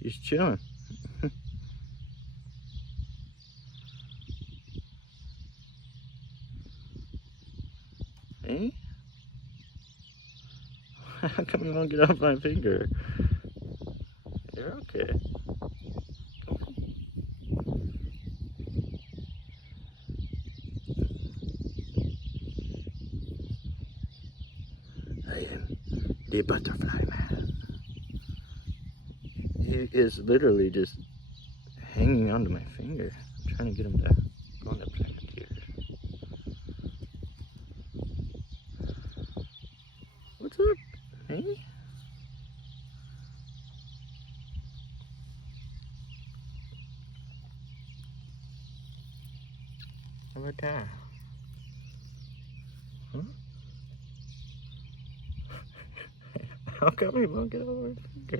He's chilling. Hey? How come you won't get off my finger? You're okay. I am the butterfly man. He is literally just hanging onto my finger. I'm trying to get him to go on the planeteer. What's up? Hey? How about that? Huh? How come he won't get over my finger?